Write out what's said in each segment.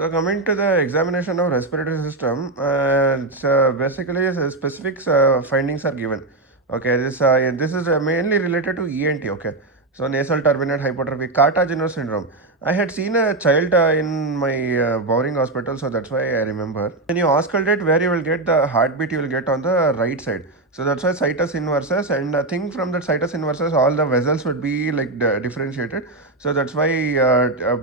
So coming to the examination of respiratory system, basically specific findings are given. Okay, this is mainly related to ENT. Okay, so nasal turbinate hypertrophy, Cartagena syndrome. I had seen a child in my Bowring hospital, so that's why I remember. When you auscultate, where you will get the heartbeat, you will get on the right side. So that's why situs inversus, and I think from that situs inversus, all the vessels would be like differentiated. So that's why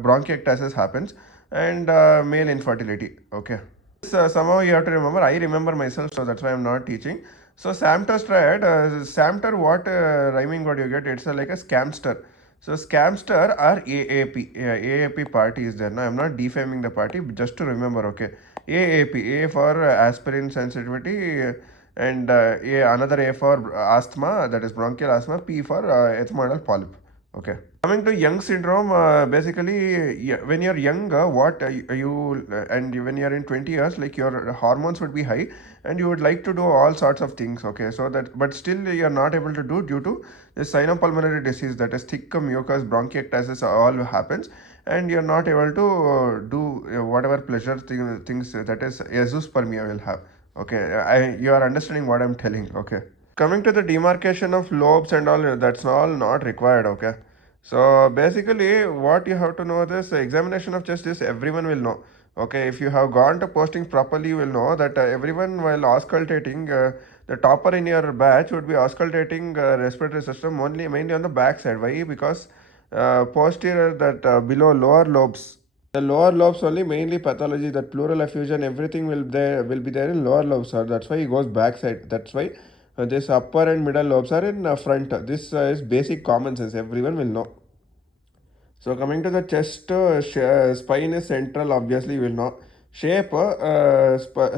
bronchiectasis happens and male infertility. Okay. Somehow you have to remember. I remember myself, so that's why I'm not teaching. So Samter triad, Samter, what rhyming word you get? It's like a scamster. So scamster or AAP. Yeah, AAP party is there. Now I'm not defaming the party, just to remember. Okay, AAP. A for aspirin sensitivity, and another A for asthma, that is bronchial asthma. P for ethmoidal polyp. Okay. Coming to young syndrome, basically, yeah, when you're young, what and when you're in 20 years, like your hormones would be high, and you would like to do all sorts of things. Okay, so that, but still you're not able to do due to the sinopulmonary disease, that is thick mucus bronchiectasis, all happens, and you're not able to do whatever pleasure things that is azoospermia will have. Okay, you are understanding what I'm telling. Okay. Coming to the demarcation of lobes and all, that's all not required. Okay, so basically what you have to know, this examination of chest is everyone will know. Okay, if you have gone to postings properly, you will know that everyone while auscultating, the topper in your batch would be auscultating respiratory system only mainly on the back side. Why? Because posterior, that below lower lobes, the lower lobes only mainly pathology, that pleural effusion, everything will be there in lower lobes, sir. That's why he goes backside. That's why this upper and middle lobes are in front. This is basic common sense. Everyone will know. So coming to the chest, spine is central. Obviously, you will know. Shape,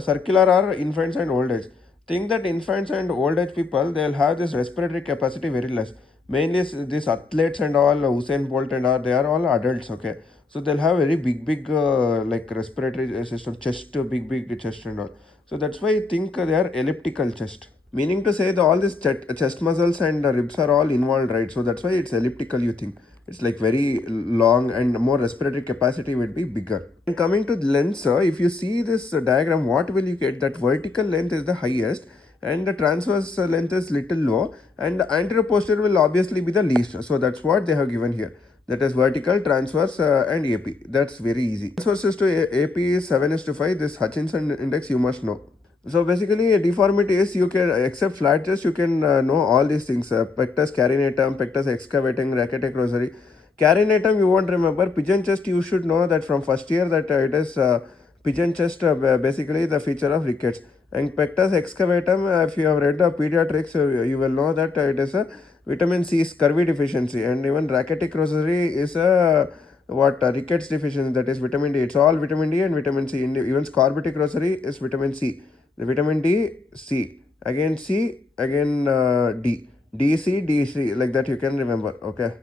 circular are infants and old age. Think that infants and old age people, they'll have this respiratory capacity very less. Mainly these athletes and all, Usain Bolt and all, they are all adults. Okay, so they'll have very big like respiratory system, chest, big chest and all. So that's why I think they are elliptical chest. Meaning to say that all these chest muscles and ribs are all involved, right? So that's why it's elliptical, you think. It's like very long and more respiratory capacity would be bigger. And coming to length, sir, if you see this diagram, what will you get? That vertical length is the highest and the transverse length is little low, and the anterior posterior will obviously be the least. So that's what they have given here. That is vertical, transverse and AP. That's very easy. Transverse is to AP is 7 is to 5. This Hutchinson index you must know. So basically, deformity is, you can, except flat chest, you can know all these things. Pectus carinatum, pectus excavatum, rachete croceri. Carinatum you won't remember. Pigeon chest you should know that from first year, that it is pigeon chest, basically the feature of rickets. And pectus excavatum, if you have read pediatrics, you will know that it is a vitamin C scurvy deficiency. And even rachete croceri is a rickets deficiency, that is vitamin D. It's all vitamin D and vitamin C. Even scorbutic croceri is vitamin C. The vitamin D, C, again C, again D, DC, DC, like that you can remember. Okay.